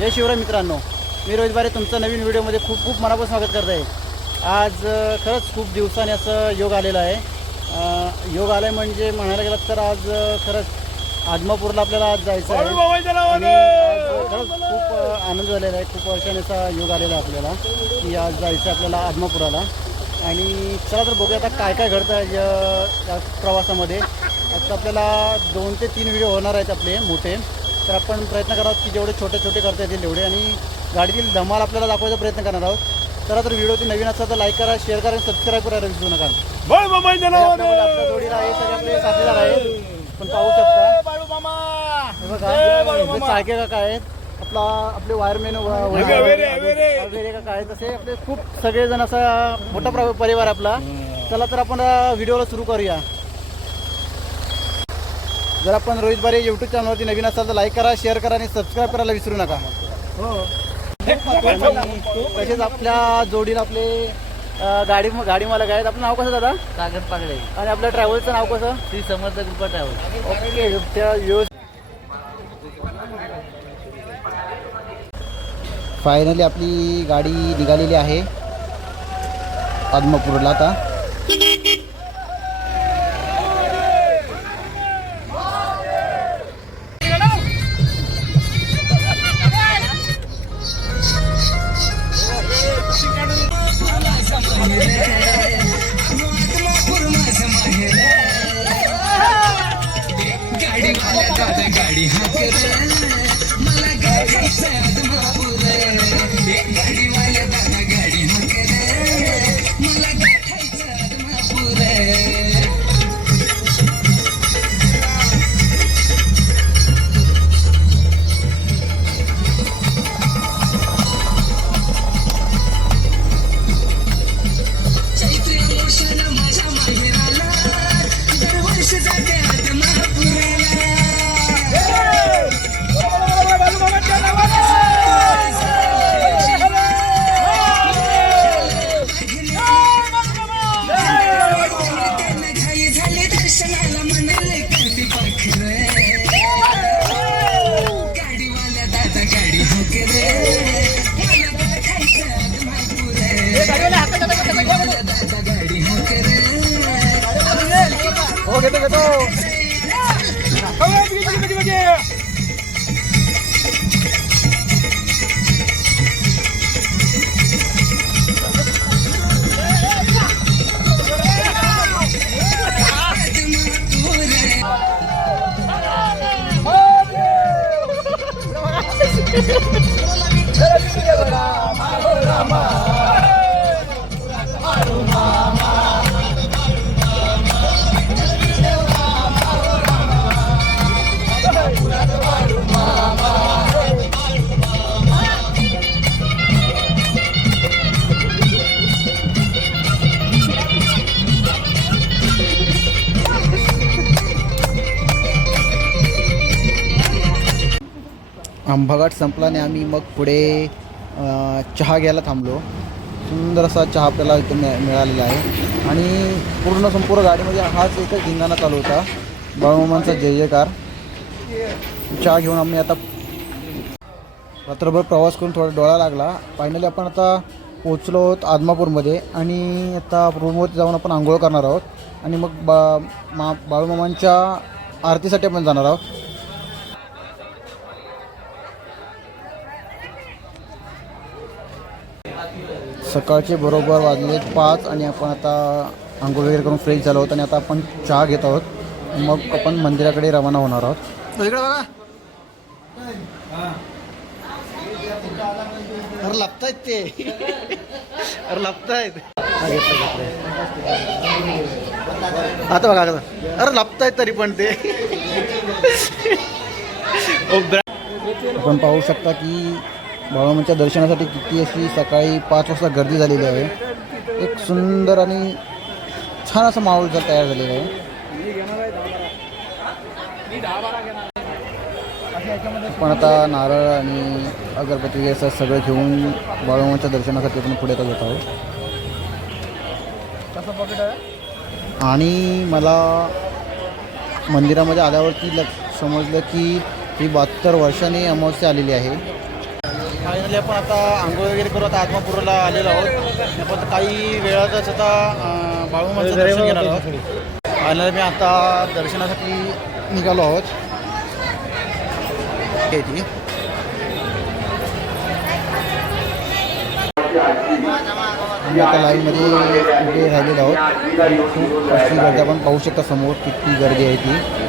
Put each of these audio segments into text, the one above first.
जय शिवराय मित्रांनो. मी रोहित बारे तुमचं नवीन व्हिडिओमध्ये खूप खूप मनापासून स्वागत करत आहे आज खरंच खूप दिवसांनी असं योग आलेलं आहे. योग आलं आहे म्हणजे म्हणायला गेलं तर आज खरंच आदमापूरला आपल्याला आज जायचं आहे. खरंच खूप आनंद झालेला आहे. खूप वर्षांनी असा योग आलेला आहे आपल्याला की आज जायचं आहे आपल्याला आदमापुराला. आणि चला तर बघूया आता काय काय घडतं आहे या प्रवासामध्ये. आता आपल्याला दोन ते तीन व्हिडिओ होणार आहेत आपले मोठे. तर आपण प्रयत्न करत आहोत की जेवढे छोटे छोटे करता येतील तेवढे. आणि गाडीतील धमाल आपल्याला दाखवायचा प्रयत्न करणार आहोत. चला तर व्हिडिओ ती नवीन असला तर लाईक करा शेअर करा आणि सबस्क्राईब करायला विसरू नका. आपल्या जोडीला आहे सगळे आपले साथीदार आहेत. पण पाहू शकता. काका आहेत. आपला आपले वायरमॅन काका आहेत. तसे आपले खूप सगळेजण असा मोठा प्र- परिवार आपला. चला तर आपण व्हिडिओला सुरू करूया. जर आपण रोहित बारे यूट्यूब चॅनलवरती नवीन असाल तर लाईक करा शेअर करा आणि सबस्क्राईब करायला विसरू नका. आणि तसेच आपल्या जोडीला आपले गाडी गाडी मालक आहेत. आपलं नाव कसं दादा? सागर पागडे आणि आपल्या ट्रॅव्हलचं नाव कसं? श्री समर्थ कृपा ट्रॅव्हल ओके त्या व्यवस्थित फायनली आपली गाडी निघालेली आहे आदमापूरला आता. आंबाघाट संपला आणि आम्ही मग पुढे चहा घ्यायला थांबलो. सुंदर असा चहा आपल्याला इथं मिळालेला आहे. आणि पूर्ण संपूर्ण गाडीमध्ये हाच एकच धिंगाणा चालू होता. बाळूमामांचा जय जयकार. चहा घेऊन आम्ही आता रात्रभर प्रवास करून थोडा डोळा लागला. फायनली आपण आता पोचलो आहोत आदमापूरमध्ये आणि आता रूमवरती जाऊन आपण आंघोळ करणार आहोत. आणि मग बा मा बाळूमामांच्या आरतीसाठी आपण जाणार आहोत. सकाळचे बरोबर वाजले पाच आणि आपण आता आंघोळ वगैरे करून फ्रेश झालो आहोत आणि आता आपण चहा घेत आहोत. मग आपण मंदिराकडे रवाना होणार आहोत. इकडे बघा. अरे ते. अरे घेतलं. आता बघा आता अरे लपतायत तरी पण ते. आपण पाहू शकता की बाळूमांच्या दर्शनासाठी किती अशी सकाळी पाच वाजता गर्दी झालेली आहे. एक सुंदर आणि छान असा माहोल जर तयार झालेला आहे. आपण आता नारळ आणि अगरबत्ती असं सगळं घेऊन बाळूमाच्या दर्शनासाठी आपण पुढे आता जात आहोत. आणि मला मंदिरामध्ये आल्यावरती लक्ष समजलं की ही बहात्तर वर्षांनी अमावस्या आलेली आहे. फायनली आपण आता आंघोळ वगैरे करू आता आत्मापूरला आलेलो आहोत. आपण काही वेळातच आता अं, बाळूमाचं दर्शन घेणार आहोत. फायनली मी आता दर्शनासाठी निघालो आहोत. ती आता लाईनमध्ये उभे राहिलेलो आहोत. खूप गर्दी आपण पाहू शकता समोर किती गर्दी आहे ती.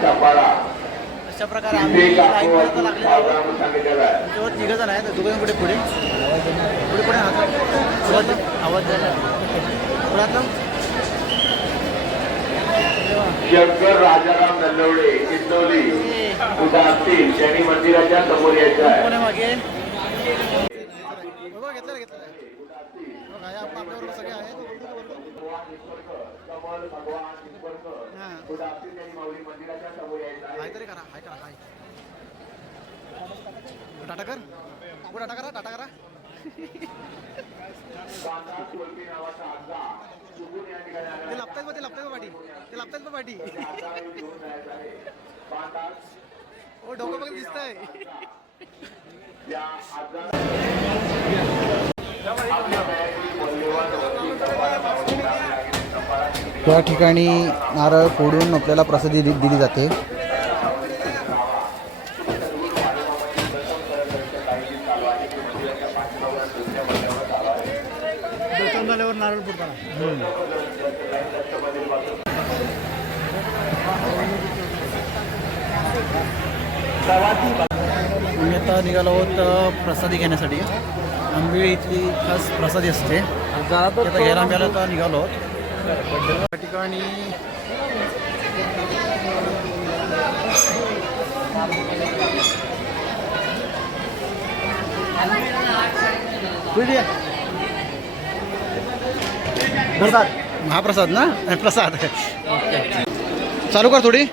अशा प्रकारे आम्ही लागलेलो आहोत. त्याच्यावर तिघं जण आहेत दोघं पुढे? पुढे पुढे पुढे आवाज आवाज द्यायला लाव. शंकर राजाराम नल्लवडे चिंचोली. उद्या असतील त्यांनी मंदिराच्या समोर यायचं आहे. कोण मागे. बघा, घेतलं रे, घेतलं रे. बघा, हे. आप- आपल्याबरोबर सगळे आहेत हां. हाय तरी करा हाय करा हाय. टाटा कर. हो, टाटा करा टाटा करा. ते लपतायत बघ ते लपतायत बघ पाठी. ते लपतायत बघ पाठी. ओ डोकं बघ दिसतंय. त्या ठिकाणी नारळ फोडून आपल्याला प्रसादी दि- दिली जाते. झाल्यावर नारळ फोडताना आम्ही आता निघालो आहोत प्रसादी घेण्यासाठी. आंबेळी इथली खास प्रसादी असते. घ्यायला आम्ही आता निघालो आहोत. ठिकाणी प्रसाद. महाप्रसाद ना? प्रसाद. चालू कर थोडी.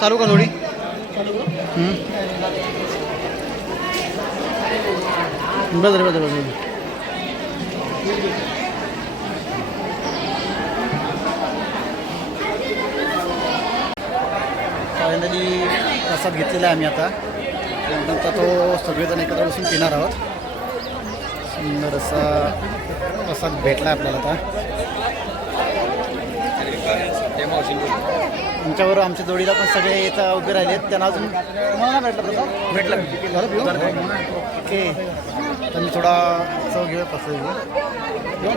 चालू कर थोडी. बदल बदल बदल बस रे, बस रे. फायनली प्रसाद घेतलेला आहे आम्ही आता. नंतर तो सगळेजण एकत्र बसून पिणार आहोत. सुंदर असा प्रसाद भेटला आपल्याला आता. तुमच्यावर आमच्या जोडीला पण सगळे इथं उभे राहिलेत. त्यांना अजून तुम्हाला भेटला प्रसाद? भेटला? ओके. तर मी थोडा चव घेऊया प्रसाद घेऊ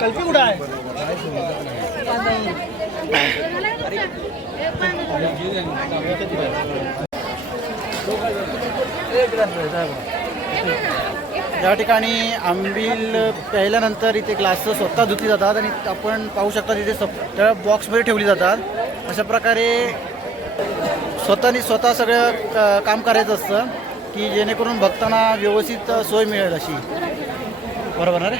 कल्पी कुठं आहे या ठिकाणी आंबील प्यायल्यानंतर इथे ग्लास स्वतः धुतली जातात आणि आपण पाहू शकता तिथे सप त्या बॉक्समध्ये ठेवली जातात. अशा प्रकारे स्वतःनी स्वतः सगळं क- काम करायचं असतं की जेणेकरून भक्तांना व्यवस्थित सोय मिळेल अशी बरोबर ना रे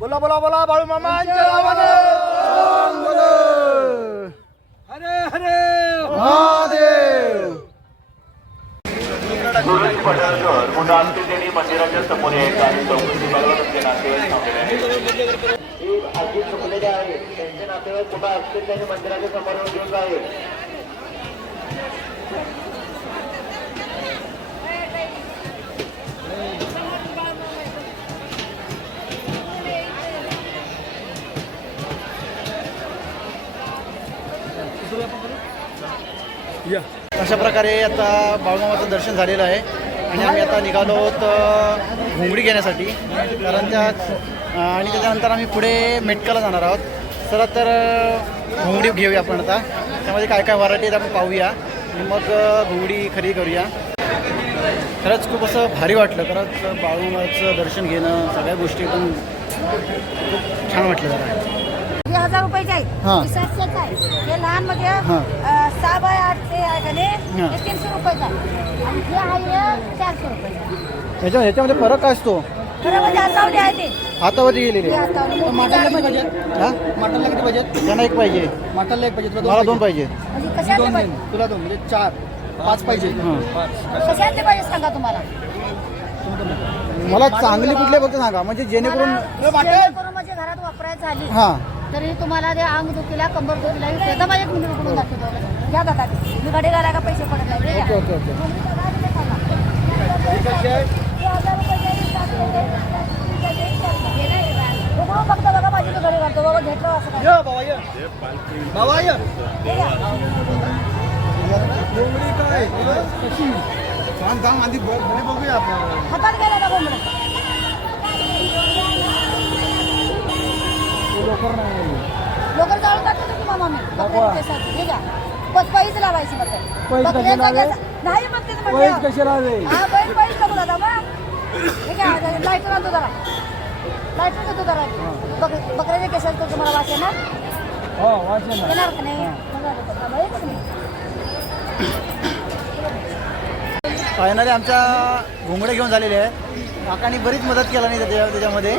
बोला बोला बोला बाळू मामा हरे हरे पडळकर मंदिराच्या समोर यायचं चौकशी नातेवाईक थांबलेले आहेत. आजी चुकलेले आहेत त्यांचे नातेवाईक कुठं असतील त्यांनी मंदिराच्या समोर येऊन घेऊन जावे. अशा प्रकारे आता बाळूमामाचं दर्शन झालेलं आहे. आणि आम्ही आता निघालो आहोत घुंगडी घेण्यासाठी. कारण त्यात आणि त्याच्यानंतर आम्ही पुढे मेटकाला जाणार आहोत. चला तर घुंगडी घेऊया आपण आता. त्यामध्ये काय काय व्हरायटी आहेत आपण पाहूया. आणि मग घुंगडी खरेदी करूया. खरंच खूप असं भारी वाटलं. खरंच बाळूमाचं दर्शन घेणं सगळ्या गोष्टी एकदम खूप छान वाटलं जरा. हे हजार रुपयाचे हा. आहे हे सातशेच आहे. हे लहानमध्ये हा. अं, सहा बाय आठचे आहे का नाही? हा. हे तीनशे रुपयाचं आहे. आणि हे आहे चारशे रुपयाचं आहे. ह्याच्या ह्याच्यामध्ये फरक काय असतो? खरं म्हणजे हातावली आहे ते. हातावरती गेलेली ती आहे. हातावली. मोठी मटनला किती म्हणजे. पाहिजे? हा? मटनला किती पाहिजे? त्यांना एक पाहिजे. मटनला एक पाहिजे तुला मला दोन पाहिजे. म्हणजे कशातले दोन पाहिजे? देईन. तुला दोन म्हणजे चार. पाच पाहिजे. कशातले पाहिजे सांगा तुम्हाला? मला चांगली कुठले फक्त सांगा. म्हणजे जेणेकरून मला जेणेकरून म्हणजे घरात वापरायची झाली हां. तरी तुम्हाला ते अंग दुखीला कंबर दुखीला त्याचा माझ्या एक मिनिट उकडून दाखवतो. घ्या दादा मी गाडी घालायला पैसे पडत नाही हे. ओके ओके तुम्ही सांगा? फक्त बघा माझी घालतो बाबा घेतलं असं काय. ये बाबा ये. बाबा ये. हे काय? कशी? आधी बघूया आपण. हातात गेला ना कोंबडं लोकर जाळून टाकतो तुम्ही मामा मी केसाची. हे घ्या बस पैस लावायची मग पैस कसे बकऱ्याचा लावे? केस- नाही म्हणते ते पैस म्हणते. कसे लावे हा दादा मग हे घ्या जरा जरा बकऱ्याच्या केसात तर तुम्हाला वास येणार? हो वाचन येणार. का नाही? की नाही? फायनली आमच्या घोंगडे घेऊन झालेले आहेत. काकांनी बरीच मदत केला नाही त्याच्या त्याच्यामध्ये.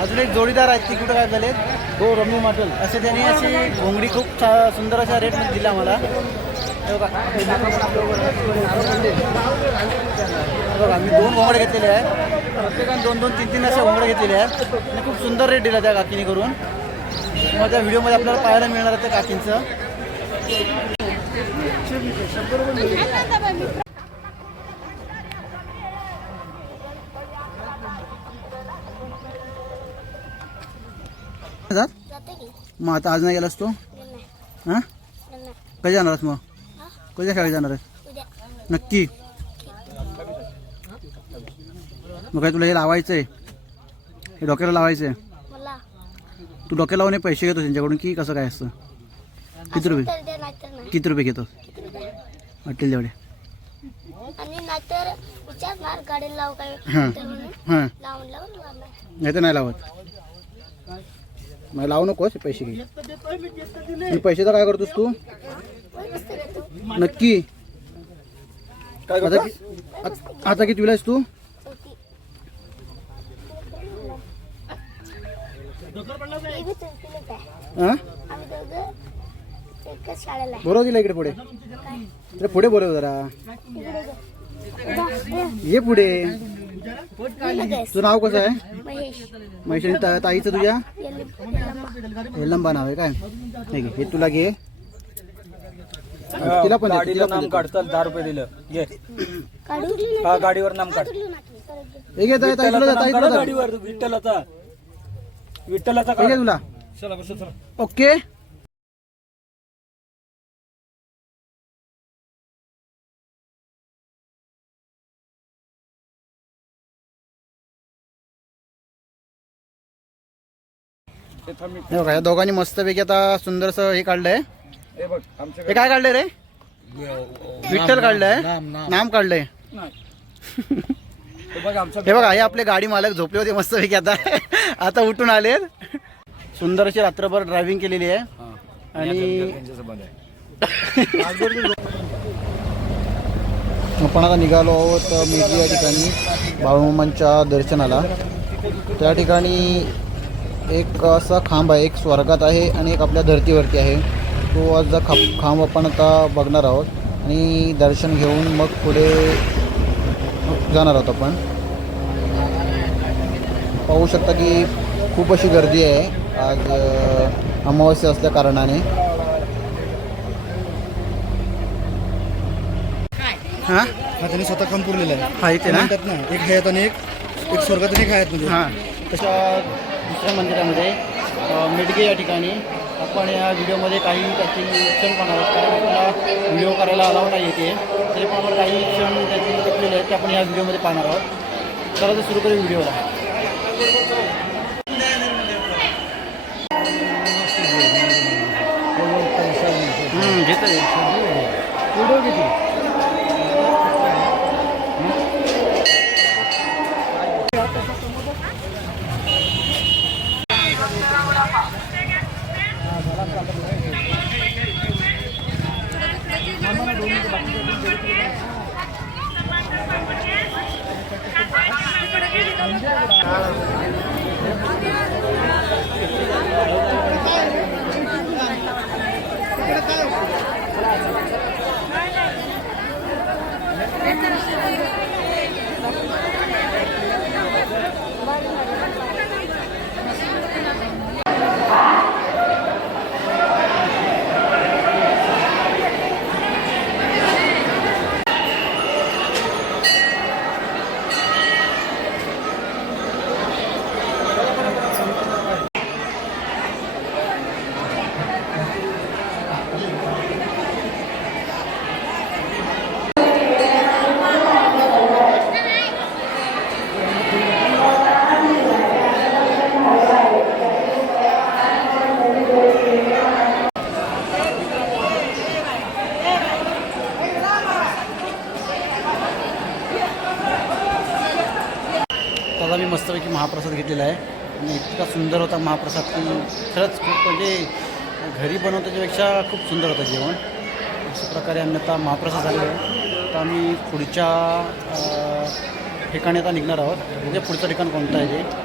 अजून एक जोडीदार आहेत ती कुठं काय झाले हो रम्मी माटेल. असे त्यांनी अशी घोंगडी खूप छा- सुंदर अशा रेटमध्ये दिल्या आम्हाला. हे बघा. हे बघा मी दोन घोंगडे घेतलेले आहेत. प्रत्येकाने दोन दोन तीन तीन असे घोंगडे घेतलेले आहेत. आणि खूप सुंदर रेट दिला त्या काकीने करून. मग त्या व्हिडिओमध्ये आपल्याला पाहायला मिळणार आहे त्या काकींचं. जा. मग आता आज नाही गेलास तू? हां? कधी जाणारस मग? कधी शाळेत जाणार आहेस? नक्की. मग काय तुला हे लावायचं आहे हे डोक्याला लावायचं आहे तू डोक्याला लावून पैसे घेतो त्यांच्याकडून की कसं काय असतं? किती रुपये? किती रुपये घेतो वाटेल तेवढे. हां. हां. नाही तर नाही लावत. मग लावू नकोस पैसे घे पैसे तर काय करतोस तू. नक्की काय आता कि- किती आहेस तू चौथी. मी बी चौथीलाच आहे. हां आम्ही दोघं एकच शाळेला आहे. बरोबर दिला इकडे पुढे इकडे पुढे बरोबर जरा इकडे जा. जा, ये. पुढे मी. तुझं नाव कसं आहे महेश महेश ताईचं तुझ्या हे लंबा नाव आहे काय? हे हे तुला घे. तिला पण गाडीला पण नाम दे. काढतात दहा रुपये दिलं. घे. हा गाडीवर नाम काढ. हे घे ताई ताई तुला विठ्ठलाचं दे, नाम ताई काढ तुला दे. गाडीवर विठ्ठलाचा. विठ्ठलाचा हे घे काढ. तुला. चला बस चला. ओके. हे बघा या दोघांनी मस्तपैकी आता सुंदरसं हे काढलंय. हे बघ आमच्या हे काय काढलंय रे? विठ्ठल काढलंय? नाम काढलंय. हे बघ हे आपले गाडी मालक झोपले होते मस्तपैकी आता. आता उठून आलेत सुंदर अशी रात्रभर ड्रायव्हिंग केलेली आहे. आणि आपण आता निघालो आहोत मेघी या ठिकाणी बाळूमामांच्या दर्शनाला. त्या ठिकाणी एक असा खांब आहे एक स्वर्गात आहे आणि एक आपल्या धर्तीवरती आहे. तो आज खा खांब आपण आता बघणार आहोत आणि दर्शन घेऊन मग पुढे जाणार आहोत आपण. पाहू शकता की खूप अशी गर्दी आहे. आज अमावस्या असल्या कारणाने. हां? हा त्यांनी स्वतः काम पुरलेलं आहे. हा इथे ना? एक हयात आणि एक एक स्वर्गात आणि एक हयात म्हणजे. हां. तशा दुसऱ्या मंदिरामध्ये मेडगे या ठिकाणी आपण या व्हिडिओमध्ये काही त्याची क्षण पाहणार आहोत. कारण आपल्याला व्हिडिओ करायला अलाव नाही येते तरी पण आपण काही क्षण त्याचे घेतलेले आहेत ते आपण या व्हिडिओमध्ये पाहणार आहोत. चला तर सुरू करू व्हिडिओला. घेतो त्याचा महाप्रसाद घेतलेला आहे. आणि इतका सुंदर होता महाप्रसाद की खरंच खूप म्हणजे घरी बनवताच्यापेक्षा खूप सुंदर होतं जेवण. अशा प्रकारे आम्ही आता महाप्रसाद झालेला आहे. तर आम्ही पुढच्या ठिकाणी आता निघणार आहोत. म्हणजे पुढचं ठिकाण कोणतं आहे ते?